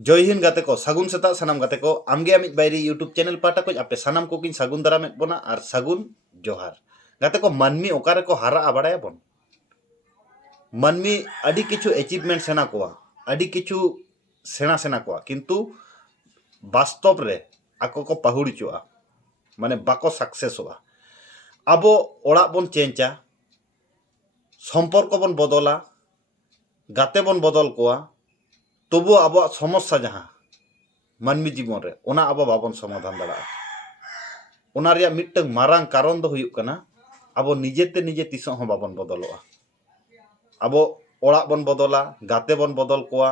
जय हिंद गाते को सागुन सेता सानाम गाते को आमगे आमिज बायरी यूट्यूब चैनल पाटा को आपे सानाम को किन सागुन दारामेद बोना और सागुन जोहार गाते को मानमी ओकारे को हारा बाड़ाया बोन मानमी अडी किछु अचीवमेंट सेना कोआ अडी किछु सेना सेना कोआ किंतु वास्तव रे आको को पहुड़चोआ माने बाको सक्सेसोआ आबो ओड़ा बोन चेंजा सम्पर्क बोन बदला गाते बोन बदल कोआ तबु अब समस्या जहाँ मानवी जीवन रे ओना अब बाबन समाधान दाड़ा ओना रिया मिट्टन मारांग कारण दो हुयुक कना अब निजेते निजे तिसो हो बाबन बदलोआ अब ओड़ा बन बदला गाते बन बदल कोआ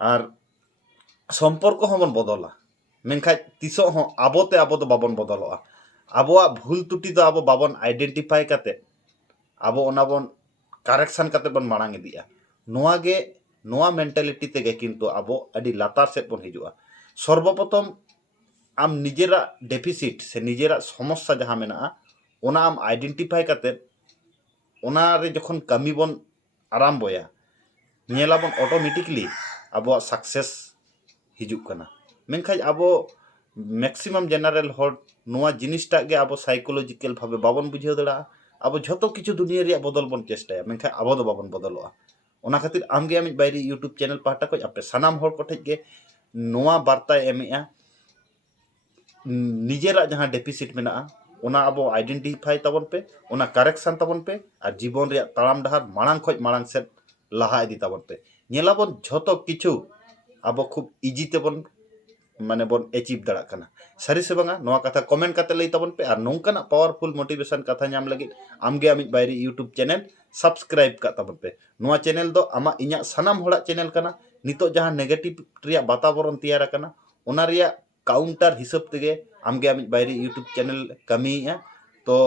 और सम्पर्क हो बन बदला मेनखा तिसो हो आबोते अब दो बाबन बदलोआ आबोआ भूल तुटी दो अब बाबन आइडेंटिफाई काते अब ओना बन करेक्शन काते बन मारांग इदिया नोआ गे नोआ मेंटालिटी तेगे किंतु अब अडी लातार सेट बन हिजुआ सर्वप्रथम आम निजेरा डेफिसिट से निजेरा समस्या जहाँ मेना ओना आम आइडेंटिफाई काते ओना रे जखन कमी बन आरम्भया नेला बन ऑटोमेटिकली अब सक्सेस हिजुक कना मेनखाज अब मैक्सिमम जनरल हॉल नोआ जिनिसटा गे अब साइकोलॉजिकल भावे बाबन बुझाव दड़ा अब झोतो किछु दुनिया रे बदल बन चेष्टाया मेनखाज अब दो बाबन बदलोआ ओना खातिर आमगे आमिज बायरी यूट्यूब चैनल पाहटा को आपे सानाम हर को ठेज गे नोआ वार्ता एमेआ निजेरा जहाँ डेफिसिट मेना ओना अब आइडेंटिफाई तबन पे ओना करेक्शन तबन पे और जीवन रे ताड़ाम डहार मांग खज मांग से लहा इदी तबन पे नेलाबन झोतो किछु अब खूब इजी तेबन माने बन अचीव दड़ा कना सारी से बांगा नोआ कथा कमेंट काते लई तबन पे और नोंकाना पावरफुल मोटिवेशन कथा नाम लगी आमगे आमिज बायरी यूट्यूब चैनल सब्सक्राइब का तबन पे नोआ चैनल दो आमा इኛ सानाम होड़ा चैनल कना नितो जहाँ नेगेटिव रिया वातावरण तैयार कना ओना रिया काउंटर हिसाब तेगे आमगे आमिज बायरी यूट्यूब चैनल कमीया तो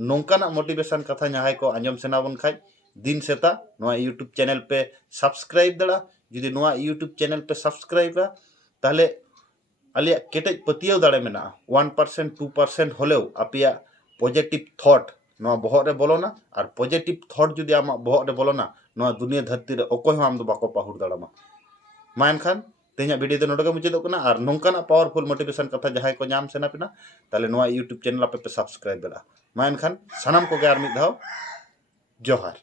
नोंकाना मोटिवेशन कथा जहाँ को आंजम सेनाबन खाज दिन सेता नोआ यूट्यूब चैनल पे सब्सक्राइब दड़ा जुदी नोआ यूट्यूब चैनल पे सब्सक्राइब ताहले आलिया केटेज पतियाव दाड़े मेना 1% 2% होलेव आपिया पॉजिटिव थॉट नोआ बहर रे बोलोना और पॉजिटिव थॉट जुदी आमा बहर रे बोलोना नोआ दुनिया धरती रे ओकोय हो आम दो बाको पाहुर दाड़ामा मा एनखान तेजा वीडियो दो नोडगे मुचादोग कना और नोंकाना पावरफुल मोटिवेशन कथा जहां को नाम सेना पिना ताले नोआ यूट्यूब चैनल आपे पे सब्सक्राइब दड़ा मा एनखान सानाम को गे आर मिद धाव जोहार।